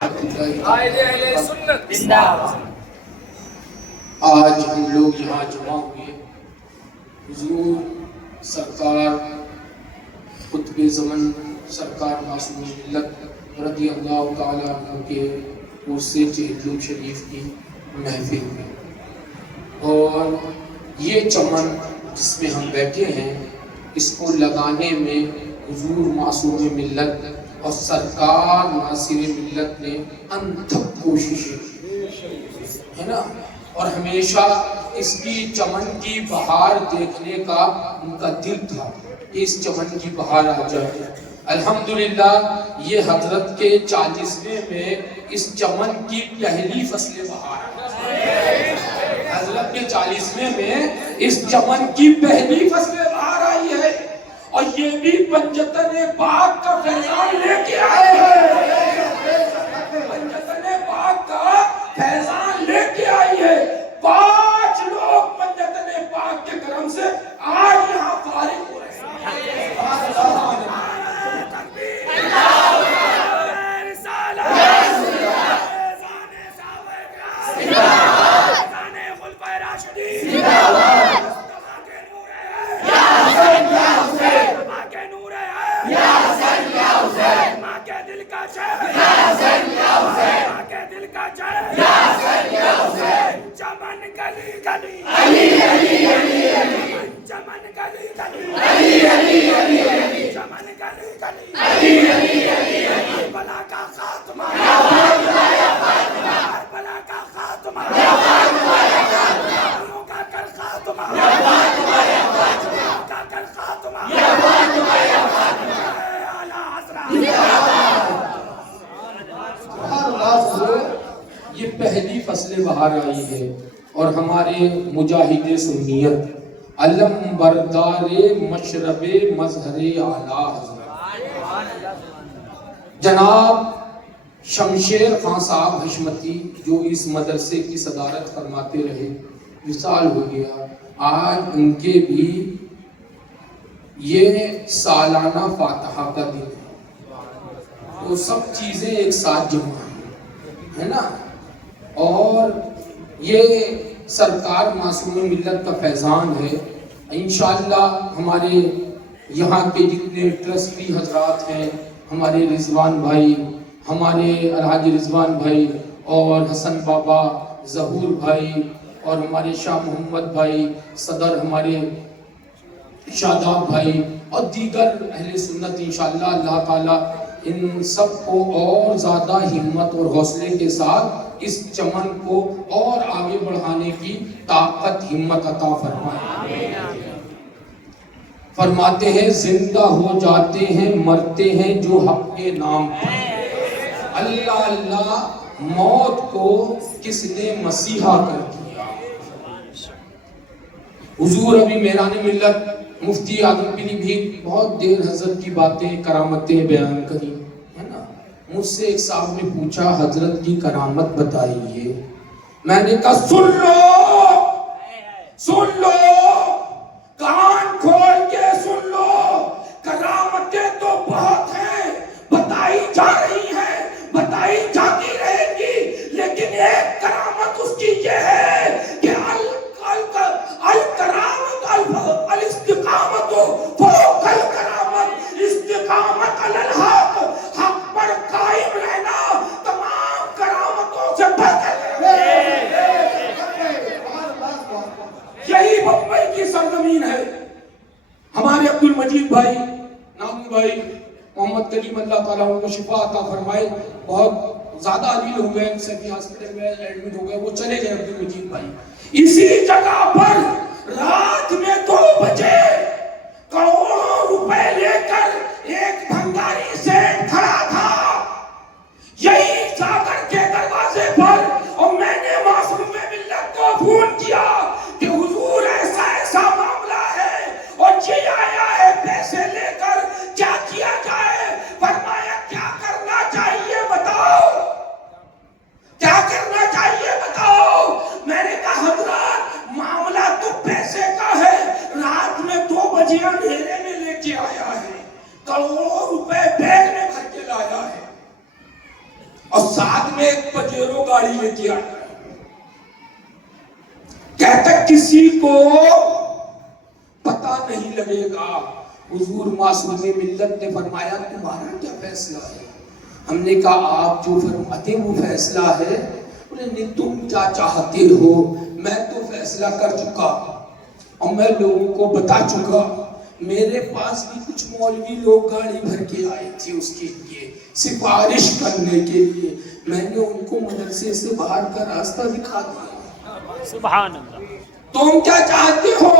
آج ہم لوگ یہاں جمع ہوئے حضور سرکار قطب زمن سرکار معصوم ملت رضی اللہ تعالیٰ عنہ کے عرصے چہلم شریف کی محفل میں، اور یہ چمن جس میں ہم بیٹھے ہیں اس کو لگانے میں حضور معصوم ملت اور سرکار ناصر ملت نے انتھک کوششیں کی ہے نا، اور ہمیشہ اس کی چمن کی بہار دیکھنے کا ان کا دل تھا کہ اس چمن کی بہار آ جائے۔ الحمدللہ یہ حضرت کے 40ویں میں اس چمن کی پہلی فصل بہار آئی، حضرت کے 40ویں میں اس چمن کی پہلی فصل بہار آئی ہے، اور یہ بھی پنجتن پاک کا فیضان لے کے آئے ہیں، پنجتن پاک کا فیضان لے کے آئی ہے۔ 5 لوگ پنجتن پاک کے کرم سے آج یہاں فارغ ہو رہے ہیں۔ یہ پہلی فصل بہار آئی ہے، اور ہمارے مجاہد سنیت علم بردار مشرب مظہر اعلیٰ حضرت جناب شمشیر خان صاحب حشمتی جو اس مدرسے کی صدارت فرماتے رہے، وصال ہو گیا۔ آج ان کے بھی یہ سالانہ فاتحہ کا دن ہے، تو سب چیزیں ایک ساتھ جمع ہیں ہے نا، اور یہ سرکار معصوم ملت کا فیضان ہے۔ انشاءاللہ ہمارے یہاں کے جتنے ٹرسٹی حضرات ہیں، ہمارے رضوان بھائی، ہمارے الحاج رضوان بھائی اور حسن بابا، ظہور بھائی اور ہمارے شاہ محمد بھائی، صدر ہمارے شاداب بھائی اور دیگر اہل سنت، انشاءاللہ اللہ تعالیٰ ان سب کو اور زیادہ ہمت اور حوصلے کے ساتھ اس چمن کو اور آگے بڑھانے کی طاقت ہمت عطا فرمائے۔ فرماتے ہیں زندہ ہو جاتے ہیں مرتے ہیں جو حق کے نام پر، اللہ اللہ موت کو کس نے مسیحا کر دیا۔ حضور ابھی میران ملت مفتی اعظم پیر بھی بہت دیر حضرت کی باتیں کرامتیں بیان کری ہے نا۔ مجھ سے ایک صاحب نے پوچھا حضرت کی کرامت بتائیے، میں نے کہا سن لو کان کھول کے سن لو، کرامتیں تو بہت ہیں، بتائی جا رہی ہیں، بتائی جاتی رہیں گی، لیکن ایک کرامت اس کی یہ ہے کہ الاستقامت فوق الکرامت، استقامت علی الحق، حق پر قائم رہنا تمام کرامتوں سے بہتر ہے۔ یہی بمبئی کی سرزمین ہے۔ ہمارے عبد المجید بھائی، نامو بھائی، محمد کریم اللہ تعالیٰ ان کو شفا عطا فرمائے، بہت زیادہ علیل ہو گئے، سیفی ہاسپٹل میں ایڈمٹ ہو گئے، وہ چلے گئے عبد المجید بھائی۔ اسی جگہ پر رات میں 2 بجے کروڑوں روپے لے کر ایک بھنگاری سیٹ کھڑا تھا یہی جاگر کے دروازے پر، اور میں نے معصوم ملت کو فون کیا کہ حضور ایسا معاملہ ہے اور یہ آیا ہے پیسے لے کر، کیا کیا جائے؟ فرمایا کیا کرنا چاہیے بتاؤ، کیا کرنا چاہیے بتاؤ۔ میں نے کہا حضرات معاملہ تو پیسے کا ہے، رات میں ساتھ میں ایک پجیرو گاڑی لے کے آیا. کہتا کسی کو پتا نہیں لگے گا. حضور معصوم ملت نے فرمایا تمہارا کیا فیصلہ ہے؟ ہم نے کہا آپ جو فرماتے وہ فیصلہ ہے. نہیں تم کیا چاہتے ہو؟ میں تو فیصلہ کر چکا اور میں لوگوں کو بتا چکا. میرے پاس بھی کچھ مولوی لوگ گاڑی بھر کے آئے تھے اس کے لیے سفارش کرنے کے لیے. میں نے ان کو مدرسے سے باہر کا راستہ دکھا دیا. سبحان اللہ. تم کیا چاہتے ہو؟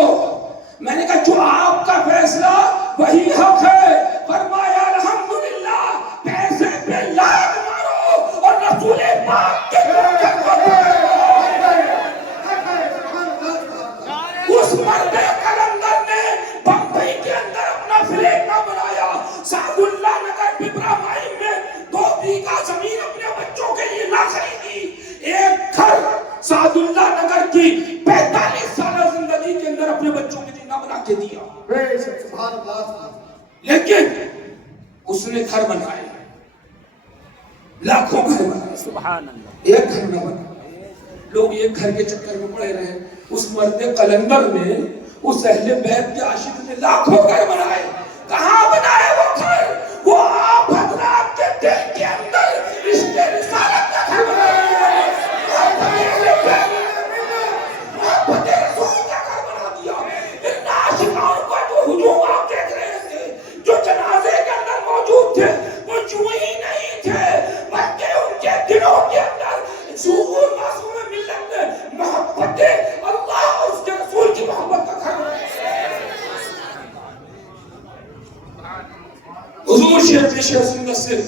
میں نے کہا جو آپ کا فیصلہ وہی حق ہے. فرمایا الحمدللہ پیسے پہ لات مارو اور رسول پاک کے اس مرد کلندر نے بمبئی کے اندر اپنا فلیٹ نہ بنایا. سعد اللہ نگر ابراہیم میں 2 بیگھہ زمین اپنے بچوں کے لیے نہ خریدی. ایک گھر سعد اللہ نگر کی 45 سالہ زندگی کے اندر اپنے بچوں کے لیے نہ بنا کے دیا. لیکن اس نے گھر بنائے, لاکھوں گھر بنائے. سبحان اللہ. ایک گھر نہ بنا. لوگ ایک گھر کے چکر میں پڑے رہے. اس مرد قلندر نے, اس اہل بیت کے عاشق نے لاکھوں گھر بنائے. کہاں بنائے وہ گھر؟ وہ آپ حضرات کے دل کے اندر رشتے رسالت کا گھر بنائے. محبت رسول کا گھر بنا دیا. ان عاشقوں کا جو ہجوم آپ دیکھ رہے تھے, جو جنازے کے اندر موجود تھے, وہ یوں ہی نہیں تھے بلکہ ان کے دلوں کے اندر ظہور معصوم ملت نے محبت اللہ اور اس کے رسول کی محبت کا گھر بنایا. حضور شیخ سنت سے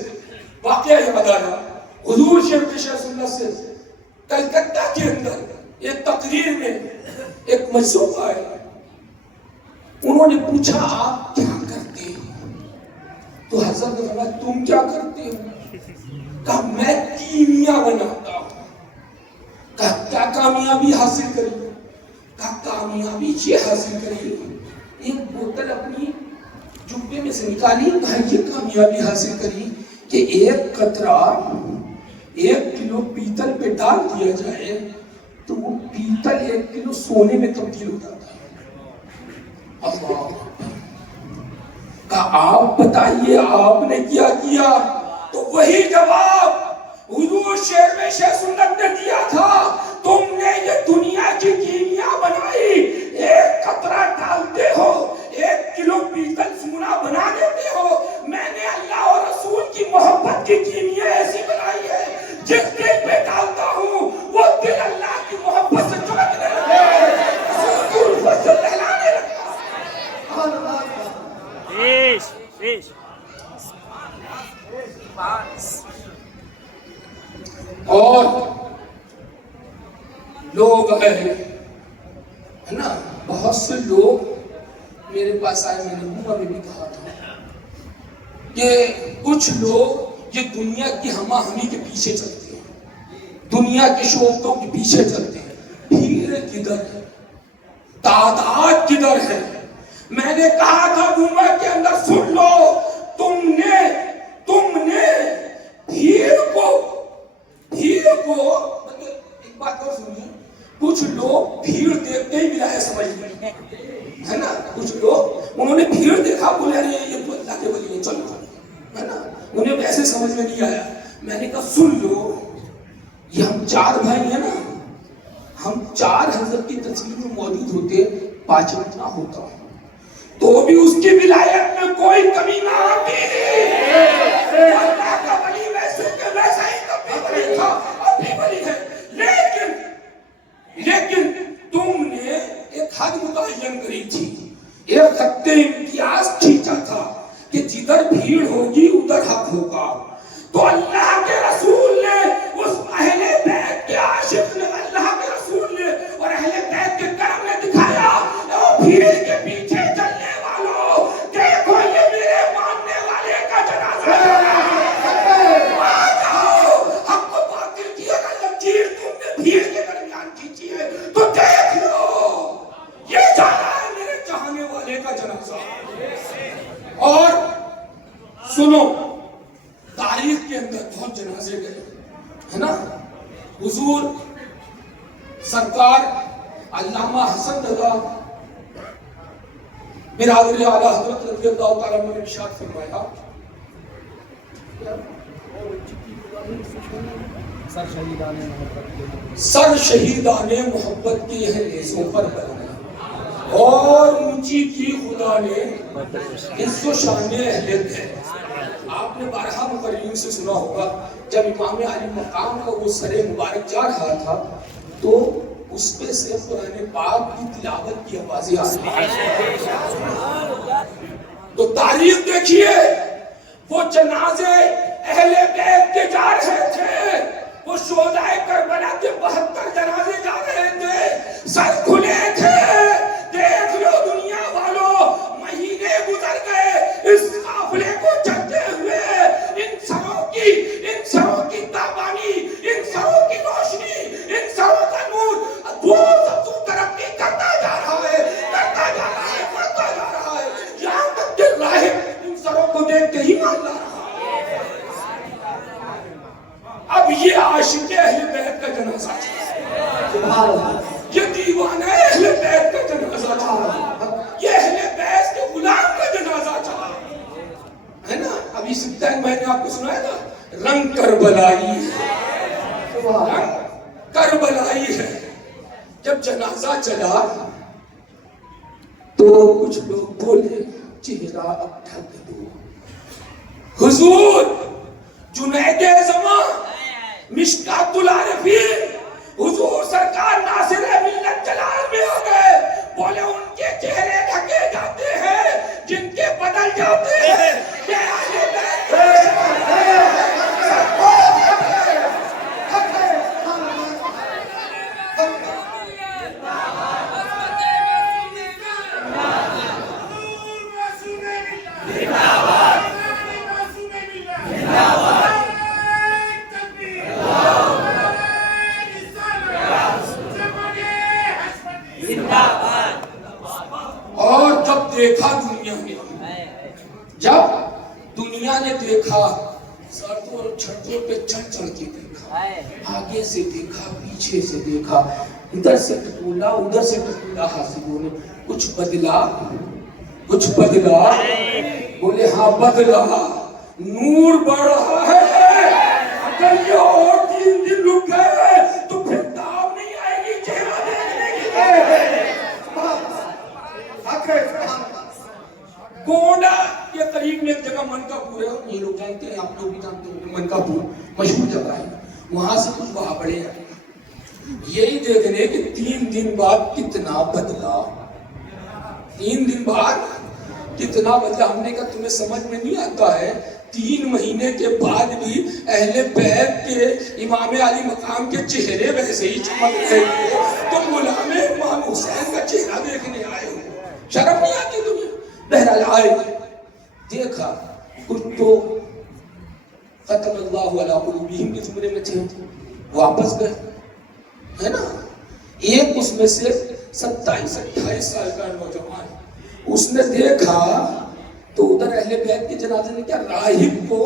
واقعہ یاد آیا. حضور شیخ سنت سے کلکتہ کے اندر ایک تقریر میں ایک مجذوب آئے. انہوں نے پوچھا آپ کیا کرتے ہو؟ تو حضرت نے فرمایا تم کیا کرتے ہو؟ کہا میں کیمیا بناتا ہوں. کہا کیا کامیابی حاصل کری؟ کہا کامیابی یہ حاصل کری ایک بوتل اپنی جبے میں سے نکالی. کہا یہ کامیابی حاصل کری کہ ایک قطرہ 1 کلو پیتل پہ ڈال دیا جائے تو وہ پیتل 1 کلو سونے میں تبدیل ہو جاتا ہے. اللہ کہا آپ بتائیے آپ نے کیا کیا؟ تو وہی جواب حضور شیخ سنت نے دیا تھا. تم نے یہ دنیا کی کیمیا بنائی, 1 قطرہ ڈالتے ہو 1 کلو پیتل سونا بنا دیتے ہو. میں نے اللہ اور رسول کی محبت کی کیمیا ایسی بنائی ہے جس دل پہ ڈالتا ہوں وہ دل اللہ کی محبت سے چمکنے لگتا ہے, رسول فضل لہلانے لگتا ہے. اور لوگ ہے نا, بہت سے لوگ میرے پاس آئے. میں نے عمر میں بھی کہا تھا کہ کچھ لوگ یہ دنیا کی ہما ہمی کے پیچھے چلتے ہیں, دنیا کے شوقوں کے پیچھے چلتے ہیں. بھیڑ کدھر ہے؟ تعداد کدھر ہے؟ میں نے کہا تھا عمر کے اندر سن لو, تم نے بھیڑ کو ایک بات اور سنیے, کچھ لوگ بھیڑ دیکھتے ہی ولایت سمجھ گئے ہے نا. کچھ لوگ انہوں نے بھیڑ دیکھا بولے یہ تو اللہ کے ولی ہیں چلو ہے نا, انہیں ویسے سمجھ میں نہیں آیا. میں نے کہا سن لو, یہ ہم 4 بھائی ہیں نا, ہم 4 حضرت کی تصویر میں موجود ہوتے 5 نہ ہوتا تو بھی اس کی ولایت میں کوئی کمی نہ آتی. اللہ کا ولی ویسے کہ ویسا ہی تب بھی ولی تھا اب بھی ولی ہے. لیکن تم نے ایک حد متعین کری تھی, ایک خط امتیاز کھینچا تھا کہ جدھر بھیڑ ہوگی ادھر حق ہوگا. تو اللہ کے رسول نے اس اہل بیت کے عاشق نے, اللہ کے رسول نے اور اہل بیت کے کرم نے دکھایا اور بھیڑ کے پیچھے چلنے والوں دیکھو یہ میرے ماننے والے کا جنازہ ہے. ہے نا. حضور سرکار علامہ حسن رضا برادری اعلیٰ حضرت رضی اللہ تعالیٰ عنہ نے ارشاد فرمایا سر شہیدان محبت کی ہے نیزوں پر بلند اور اونچی کی خدا نے عز و شان اہل بیت. آپ نے بارہا مقررین سے سنا ہوگا جب امام علی مقام کا وہ سر مبارک جا رہا تھا تو اس پہ سے قرآن پاک کی تلاوت کی آوازیں آ رہی. تو تاریخ دیکھیے وہ جنازے اہل بیت کے جا رہے تھے, وہ شہدائے کربلا کے 72 جنازے جا رہے تھے, سر کھلے تھے. دیکھ لو دنیا والوں, مہینے گزر گئے اس قافلے کو چلتے ہوئے. ان سروں کی تابانی, ان سروں کی روشنی, ان سروں کا نور دو ترقی کرتا جا رہا ہے, کرتا جا رہا ہے, کرتا جا رہا ہے, یہاں تک کہ راہب ان سروں کو دیکھ کے ہی مان لا رہا ہے. اب یہ عاشق اہل بیت کا جنازہ چلا, یہ دیوانہ اہل بیت کا جنازہ چلا, یہ اہل بیت کے غلام کا جنازہ چلا ہے نا. ابھی سبتین میں نے آپ کو سنایا تھا رنگ کربلائی ہے, رنگ کربلائی ہے. جب جنازہ چلا تو کچھ لوگ بولے چہرہ اب ڈھک دو. حضور جنید زمان مشکات العارفین حضور سرکار ناصر ملت جلال میں آ گئے, بولے ان کے چہرے ڈھکے جاتے ہیں جن کے بدل جاتے ہیں. اور جب دیکھا دنیا نے دیکھا سڑکوں اور چھتوں پہ چڑھ چڑھ کے دیکھا, آگے سے دیکھا, پیچھے سے دیکھا, ادھر سے ٹٹولا ادھر سے ٹٹولا, حاسبوں نے کچھ بدلا, کچھ بدلا. بولے ہاں بدلا, نور بڑھ رہا ہے. اگر یہ اور 3 دن رک گئے تو پھر تاب نہیں آئے گی چہرہ دیکھنے کی. گونڈا کے قریب میں ایک جگہ منکاپور ہے, یہ لوگ جانتے ہیں, آپ لوگ بھی جانتے ہیں, منکاپور مشہور جگہ ہے. وہاں سے کچھ بابڑے ہیں, یہی دیکھنے کہ 3 دن بعد کتنا بدلا, 3 دن بعد کتنا بدلا. ہم نے کہا تمہیں سمجھ میں نہیں آتا ہے 3 مہینے کے بعد بھی اہل بیت کے امام علی مقام کے چہرے ویسے ہی چمک رہے تھے, تم غلام امام حسین کا چہرہ دیکھنے آئے ہو, شرم نہیں آتی تمہیں؟ بہرحال آئے, دیکھا کچھ تو ختم اللہ علی قلوبہم کے زمرے میں تھے, واپس گئے ہے نا. ایک اس میں سے 27-28 سال کا نوجوان, اس نے دیکھا تو ادھر اہل بیت کے جنازے نے کیا راہب کو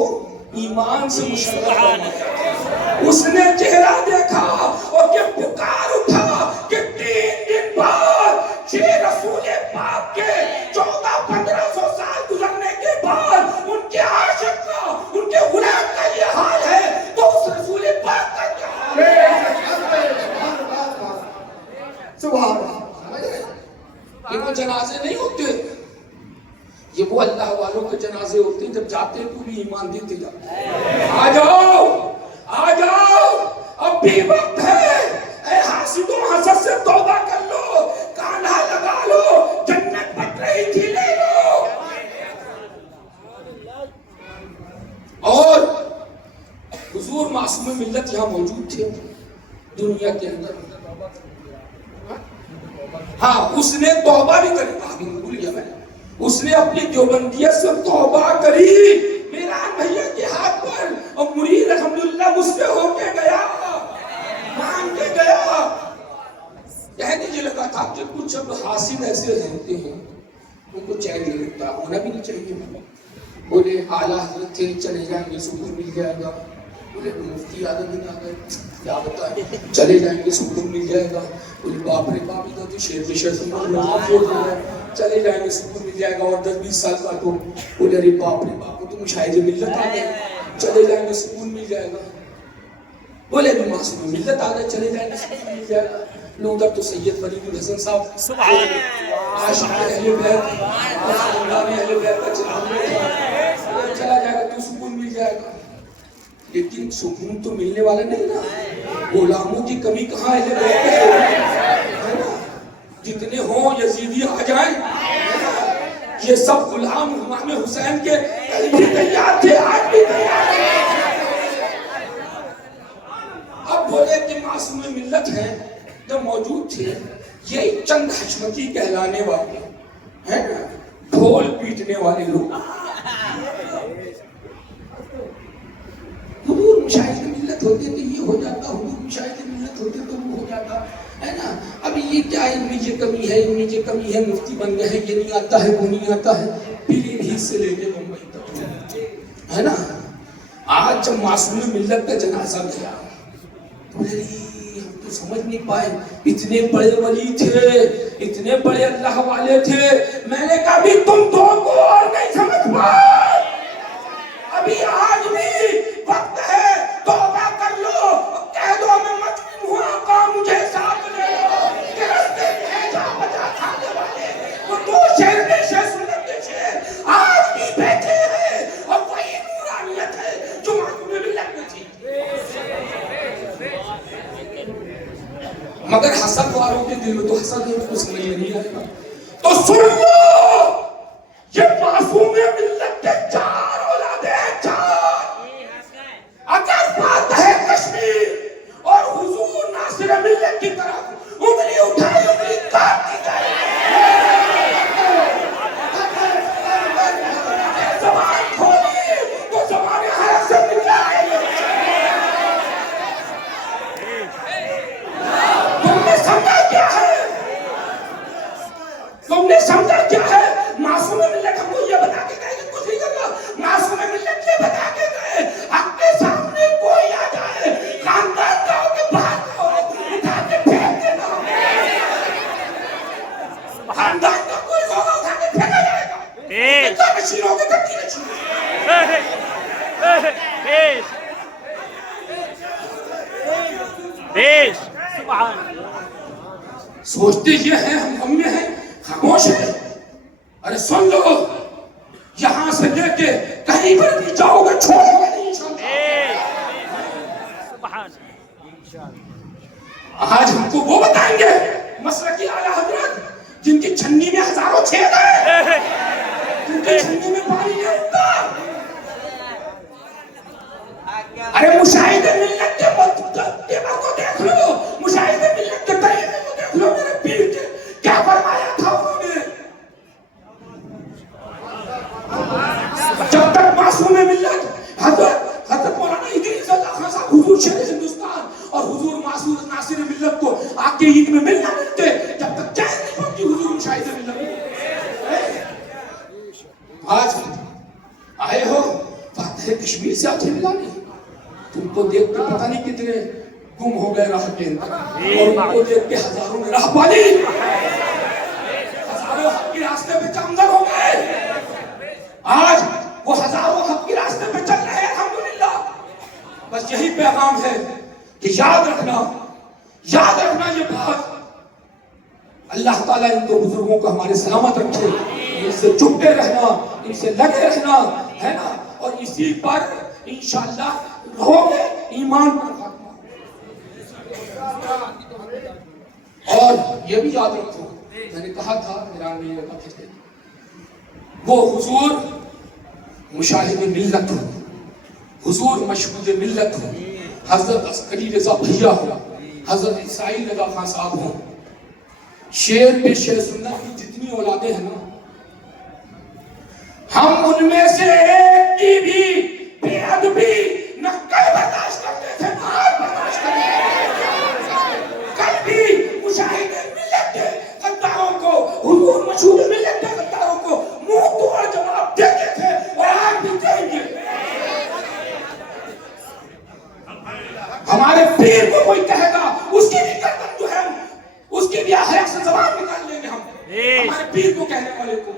ایمان سے مشرف فرمایا. اس نے چہرہ دیکھا اور یہ پکار اٹھا کہ 3 دن بعد یہ رسول پاک کے 1400-1500 سال گزرنے کے بعد ان کے عاشق کا, ان کے غلام کا یہ حال ہے, تو اس رسول پاک کا کیا حال ہے؟ سبحان اللہ. یہ وہ جنازے نہیں ہوتے, یہ وہ اللہ والوں کے جنازے ہوتے ہیں جب جاتے ہیں تو بھی ایمان دیتے جاتے ہیں. آ جاؤ, آ جاؤ, اب بھی وقت ہے. اے حاسدوں, حسد سے توبہ کر لو, کانھا لگا لو, جنت بٹ رہی تھی لے لو. اور حضور معصوم ملت یہاں موجود تھے دنیا کے اندر. ہاں, اس نے توبہ بھی کری, آگے بھول گیا میں, اس نے اپنی دیوبندیت سے توبہ کری میران بھیا کے ہاتھ پر, اور مرید الحمدللہ مجھ سے ہو کے گیا, مان کے گیا. کہنے یہ لگا تھا کہ کچھ اب حاصل ایسے رہتے ہیں ان کو چین نہیں لگتا, ہونا بھی نہیں چاہیے. بولے اعلیٰ حضرت تھے, چلے جائیں گے, سکون مل جائے گا, بولے مفتی اعظم دن آ گئے، کیا بتائیں، چلے جائیں گے سکون مل جائے گا. بولے باپ رے باپ، ادھر تو شیر پہ شیر چلے جائیں گے سکون مل جائے گا اور 10-20 سال کا تو. بولے ارے باپ رے باپ، تو مشاہد ملت آ گئے، چلے جائیں گے سکون مل جائے گا. بولے ابھی معصوم ملت آ گئے، چلے جائیں گے سکون مل جائے گا. ادھر تو سید فرید الحسن صاحب عاشق اہل بیت، خاندان اہل بیت کا چلا جائے گا تو سکون مل جائے گا. لیکن سکون تو ملنے والا نہیں نا. غلاموں کی کمی کہاں اہل بیت ہے نا. جتنے ہوں یزیدی آ جائیں، یہ سب غلام امام حسین کے کل بھی تیار تھے، آج بھی تیار ہیں. اب بولے کہ معصوم ملت ہیں جو موجود تھے، یہ چند حشمتی کہلانے والے ہیں نا، ڈھول پیٹنے والے لوگ. حضور مشاہد ملت ہوتے تو یہ ہو جاتا، حضور مشاہد ملت ہوتے تو وہ ہو جاتا ہے نا. اب یہ کیا ہے، ان میں یہ کمی ہے، ان میں یہ کمی ہے، مفتی بن گئے ہیں، یہ نہیں آتا ہے، وہ نہیں آتا ہے. پیلی بھیت سے لے کے ممبئی تک ہے نا. آج جب معصوم ملت کا جنازہ گیا، ہم تو سمجھ نہیں پائے، اتنے بڑے ولی تھے، اتنے بڑے اللہ والے تھے. میں نے کہا بھی تم دو کو اور نہیں سمجھ پائے، ابھی آج بھی وقت ہے، توبہ کر لو، کہہ دو میں مجنون ہوں آقا مجھے ساتھ لے لو. کہ رستے میں جا بجا کھانے والے وہ دو شہر میں شہ سنت کے شہر آج بھی بیٹھے ہیں، اور وہی نورانیت ہے جو معصوم ملت میں تھی. مگر حسد والوں کے دل میں تو حسد ہے، اس میں نہیں آئے گا. تو سن لو، یہ معصوم ملت کے 4 اولادیں ہیں، 4. اگر فاتح کشمیر اور حضور ناصر ملت کی طرف انگلی اٹھائی، انگلی کاٹ دی جائے، زبان کھولی تو زبان حرف سے مل جائے. تم نے سمجھا کیا ہے؟ معصوم ملت ہم کو یہ بتا کے گئے کہ کچھ نہیں کرنا. معصوم ملت یہ بتا کے گئے، حق کے سامنے کوئی آ جائے، خاندان کا ہو کے باہر کا ہو، اٹھا کے پھینک دینا. خاندان کا کوئی ہوگا، اٹھا کے پھینکا جائے گا. کتنا مشینوں کے تبدیل سوچتے یہ ہیں ہم غم میں ہیں، خاموش ہے. ارے سن لو، یہاں سے لے کے کہیں پر بھی جاؤ گے، چھوڑو گے نہیں انشاءاللہ. آج ہم کو وہ بتائیں گے مسلکی اعلیٰ حضرت جن کی چھنی میں ہزاروں چھید ہیں، جن کی چھنی میں پانی نہیں رکتا. ارے مشاہد ملت کے مقدمہ کو دیکھ لو، مشاہد ملت کے طریقے کو دیکھ لو. میرے پیر کے کیا فرمایا تھا انہوں نے؟ جب تک معصوم ملت حضرت مولانا ادریس اللہ خان صاحب حضور شیر ہندوستان اور حضور معصوم ناصر ملت کو آ کے عید میں ملنا ملتے، جب تک چین نہیں پہنچی حضور مشاہد ملت. آج آئے ہو فاتح کشمیر سے آتے ملانے، تم کو دیکھ کے پتہ نہیں کتنے گم ہو گئے راہ کے اندر، اور ان کو دیکھ کے ہزاروں نے راہ پالی، ہزاروں حق کے راستے پہ چمدر ہو گئے. آج وہ ہزاروں حق کے راستے پہ چل رہے ہیں الحمدللہ. بس یہی پیغام ہے کہ یاد رکھنا یہ بات، اللہ تعالیٰ ان کو بزرگوں کو ہمارے سلامت رکھے. ان سے جھکتے رہنا، ان سے لگے رہنا ہے نا، اور اسی پر انشاءاللہ رہو گے، ایمان پر خاتمہ. اور یہ بھی یاد رکھو، میں نے کہا تھا ایران میں یہ تھے، وہ حضور مشاہد ملت ہو، حضور مشہود ملت ہو، حضرت عسکری رضا بھیا ہو، حضرت اسماعیل رضا خان صاحب ہو، شیر پہ شیر سنت کی جتنی اولادیں ہیں نا، ہم ان میں سے ایک کی بھی بے ادبی نہ کل برداشت کرتے تھے، نہ آج برداشت کرتے تھے. کل بھی مشاہد ملت کے غداروں کو، حضور مشہود ملت کے غداروں کو منہ توڑ جواب دیتے تھے، اور آج بھی دیں گے. پیر کو کوئی کہے گا اس کی بھی گردن جو ہے اس کی بھی حیا سے زبان نکال لیں گے ہم ہمارے پیر کو کہنے والے کو.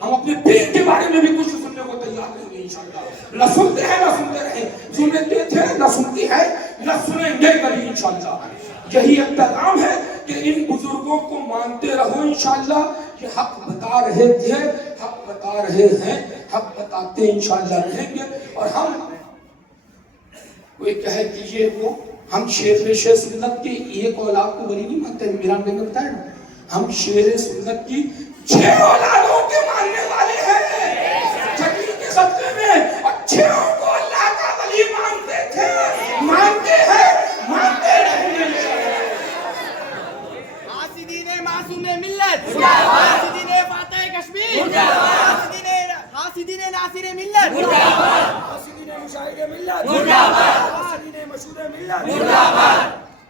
ہم اپنے پیر کے بارے میں بھی کچھ سننے کو تیار نہیں ہیں انشاءاللہ. نہ سنتے ہیں نہ سنتے رہے, سنتے تھے نہ سنتی ہے نہ سنیں گے کبھی انشاءاللہ. یہی ایک پیغام ہے کہ ان بزرگوں کو مانتے رہو انشاءاللہ. یہ حق بتا رہے تھے, حق بتا رہے ہیں, حق بتاتے انشاءاللہ رہیں گے. اور ہم کوئی کہے کہ یہ وہ ہم شیر سنت کی ایک اولاد کو ولی نہیں مانتے. میران بھائی نے بتایا نا, ہم شیر سنت کی 6 اولادوں کے ماننے والے ہیں چھٹی کے صدقے میں, اور 6 کو اللہ کا ولی مانتے تھے, مانتے ہیں, مانتے رہیں گے. حاسدین معصوم ملت, حاسدین فاتح کشمیر, حاسدین ناصر ملت, حاسدین مشاہد ملت, حاسدین مشہور ملت,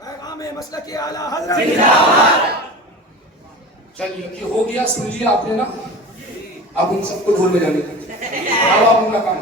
پیغام مسلک اعلی حضرت. چلیے یہ ہو گیا, سن لیا آپ نے نا. اب ان سب کو ڈھول میں جانے اب آپ ان کا کام